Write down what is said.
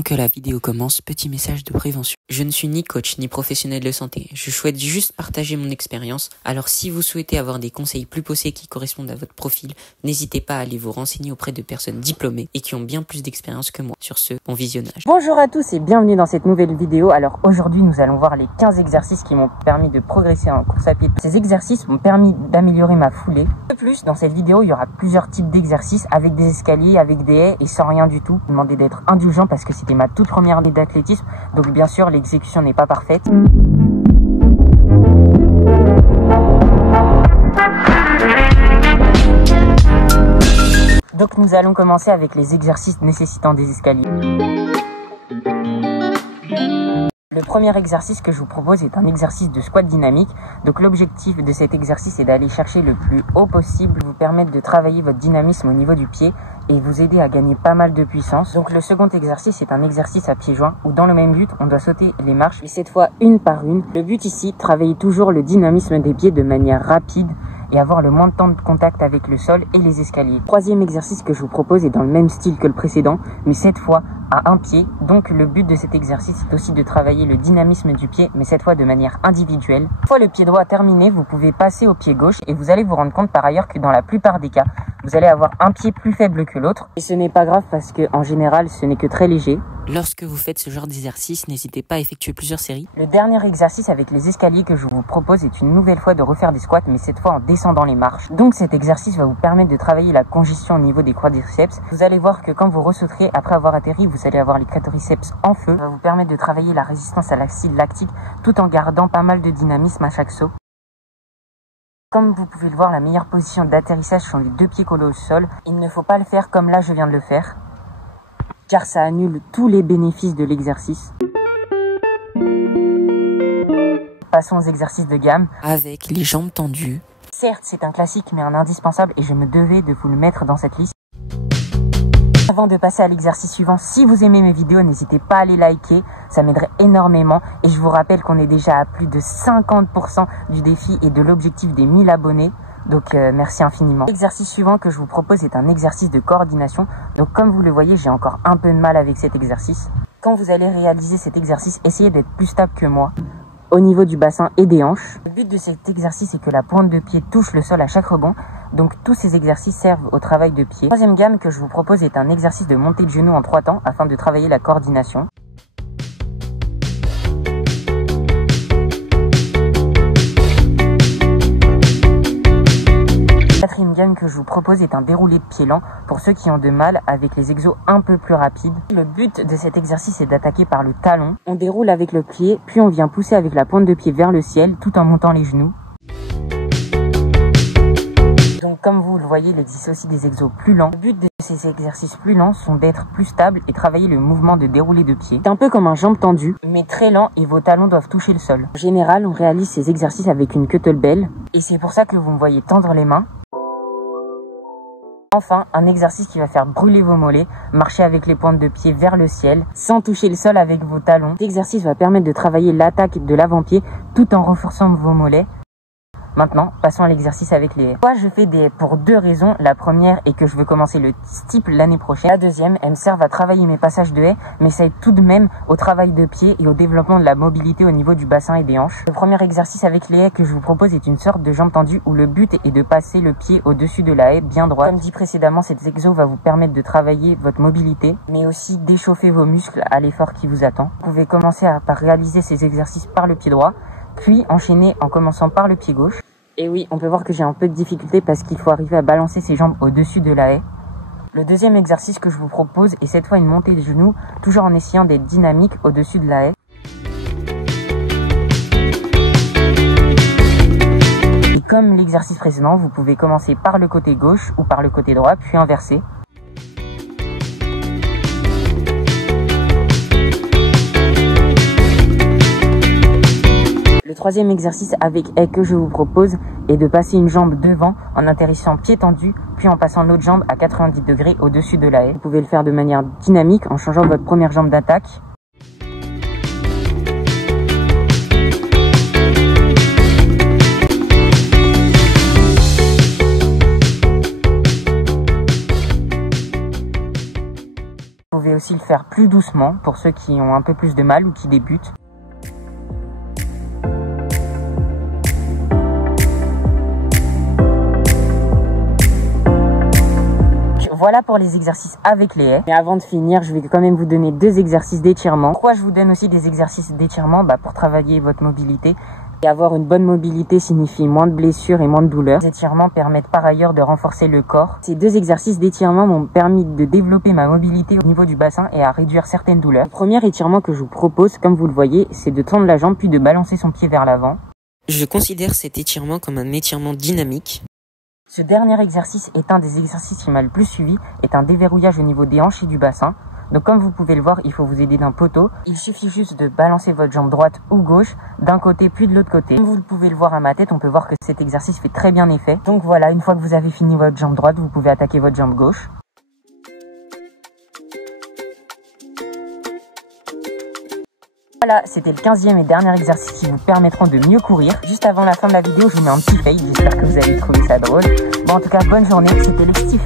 Avant que la vidéo commence, petit message de prévention. Je ne suis ni coach ni professionnel de santé, je souhaite juste partager mon expérience, alors si vous souhaitez avoir des conseils plus poussés qui correspondent à votre profil, n'hésitez pas à aller vous renseigner auprès de personnes diplômées et qui ont bien plus d'expérience que moi. Sur ce, bon visionnage. Bonjour à tous et bienvenue dans cette nouvelle vidéo. Alors aujourd'hui nous allons voir les 15 exercices qui m'ont permis de progresser en course à pied. Ces exercices m'ont permis d'améliorer ma foulée. De plus, dans cette vidéo il y aura plusieurs types d'exercices avec des escaliers, avec des haies et sans rien du tout. Demandez d'être indulgent parce que c'était ma toute première année d'athlétisme, donc bien sûr l'exécution n'est pas parfaite. Donc nous allons commencer avec les exercices nécessitant des escaliers. Le premier exercice que je vous propose est un exercice de squat dynamique. Donc l'objectif de cet exercice est d'aller chercher le plus haut possible, vous permettre de travailler votre dynamisme au niveau du pied et vous aider à gagner pas mal de puissance. Donc le second exercice est un exercice à pieds joints où dans le même but, on doit sauter les marches, et cette fois une par une. Le but ici, travailler toujours le dynamisme des pieds de manière rapide et avoir le moins de temps de contact avec le sol et les escaliers. Troisième exercice que je vous propose est dans le même style que le précédent, mais cette fois à un pied. Donc le but de cet exercice est aussi de travailler le dynamisme du pied, mais cette fois de manière individuelle. Une fois le pied droit terminé, vous pouvez passer au pied gauche et vous allez vous rendre compte par ailleurs que dans la plupart des cas, vous allez avoir un pied plus faible que l'autre. Et ce n'est pas grave parce que en général, ce n'est que très léger. Lorsque vous faites ce genre d'exercice, n'hésitez pas à effectuer plusieurs séries. Le dernier exercice avec les escaliers que je vous propose est une nouvelle fois de refaire des squats, mais cette fois en descendant les marches. Donc cet exercice va vous permettre de travailler la congestion au niveau des quadriceps. Vous allez voir que quand vous ressauterez après avoir atterri, vous allez avoir les quadriceps en feu. Ça va vous permettre de travailler la résistance à l'acide lactique tout en gardant pas mal de dynamisme à chaque saut. Comme vous pouvez le voir, la meilleure position d'atterrissage sont les deux pieds collés au sol. Il ne faut pas le faire comme là je viens de le faire, car ça annule tous les bénéfices de l'exercice. Passons aux exercices de gamme. Avec les jambes tendues. Certes, c'est un classique mais un indispensable et je me devais de vous le mettre dans cette liste. Avant de passer à l'exercice suivant, si vous aimez mes vidéos, n'hésitez pas à les liker, ça m'aiderait énormément. Et je vous rappelle qu'on est déjà à plus de 50% du défi et de l'objectif des 1000 abonnés. Donc merci infiniment. L'exercice suivant que je vous propose est un exercice de coordination. Donc comme vous le voyez, j'ai encore un peu de mal avec cet exercice. Quand vous allez réaliser cet exercice, essayez d'être plus stable que moi au niveau du bassin et des hanches. Le but de cet exercice est que la pointe de pied touche le sol à chaque rebond. Donc tous ces exercices servent au travail de pied. La troisième gamme que je vous propose est un exercice de montée de genoux en 3 temps afin de travailler la coordination. La quatrième gamme que je vous propose est un déroulé de pied lent pour ceux qui ont de mal avec les exos un peu plus rapides. Le but de cet exercice est d'attaquer par le talon. On déroule avec le pied, puis on vient pousser avec la pointe de pied vers le ciel tout en montant les genoux. Donc comme vous le voyez, il existe aussi des exos plus lents. Le but de ces exercices plus lents sont d'être plus stables et travailler le mouvement de déroulé de pied. C'est un peu comme un jambe tendue, mais très lent et vos talons doivent toucher le sol. En général, on réalise ces exercices avec une kettlebell et c'est pour ça que vous me voyez tendre les mains. Enfin, un exercice qui va faire brûler vos mollets, marcher avec les pointes de pied vers le ciel, sans toucher le sol avec vos talons. Cet exercice va permettre de travailler l'attaque de l'avant-pied tout en renforçant vos mollets. Maintenant, passons à l'exercice avec les haies. Moi, je fais des haies pour 2 raisons. La première est que je veux commencer le steeple l'année prochaine. La deuxième, elles me servent à travailler mes passages de haies, mais ça aide tout de même au travail de pied et au développement de la mobilité au niveau du bassin et des hanches. Le premier exercice avec les haies que je vous propose est une sorte de jambe tendue où le but est de passer le pied au-dessus de la haie bien droit. Comme dit précédemment, cet exo va vous permettre de travailler votre mobilité, mais aussi d'échauffer vos muscles à l'effort qui vous attend. Vous pouvez commencer par réaliser ces exercices par le pied droit, puis enchaîner en commençant par le pied gauche. Et oui, on peut voir que j'ai un peu de difficulté parce qu'il faut arriver à balancer ses jambes au-dessus de la haie. Le deuxième exercice que je vous propose est cette fois une montée de genoux, toujours en essayant d'être dynamique au-dessus de la haie. Et comme l'exercice précédent, vous pouvez commencer par le côté gauche ou par le côté droit, puis inverser. Le troisième exercice avec haie que je vous propose est de passer une jambe devant en atterrissant pied tendu, puis en passant l'autre jambe à 90 degrés au-dessus de la haie. Vous pouvez le faire de manière dynamique en changeant votre première jambe d'attaque. Vous pouvez aussi le faire plus doucement pour ceux qui ont un peu plus de mal ou qui débutent. Voilà pour les exercices avec les haies. Mais avant de finir, je vais quand même vous donner 2 exercices d'étirement. Pourquoi je vous donne aussi des exercices d'étirement? Pour travailler votre mobilité. Et avoir une bonne mobilité signifie moins de blessures et moins de douleurs. Les étirements permettent par ailleurs de renforcer le corps. Ces 2 exercices d'étirement m'ont permis de développer ma mobilité au niveau du bassin et à réduire certaines douleurs. Le premier étirement que je vous propose, comme vous le voyez, c'est de tendre la jambe puis de balancer son pied vers l'avant. Je considère cet étirement comme un étirement dynamique. Ce dernier exercice est un des exercices qui m'a le plus suivi, est un déverrouillage au niveau des hanches et du bassin. Donc comme vous pouvez le voir, il faut vous aider d'un poteau. Il suffit juste de balancer votre jambe droite ou gauche, d'un côté puis de l'autre côté. Comme vous pouvez le voir à ma tête, on peut voir que cet exercice fait très bien effet. Donc voilà, une fois que vous avez fini votre jambe droite, vous pouvez attaquer votre jambe gauche. Voilà, c'était le 15e et dernier exercice qui vous permettront de mieux courir. Juste avant la fin de la vidéo, je vous mets un petit fail. J'espère que vous avez trouvé ça drôle. Bon, en tout cas, bonne journée. C'était le Steve.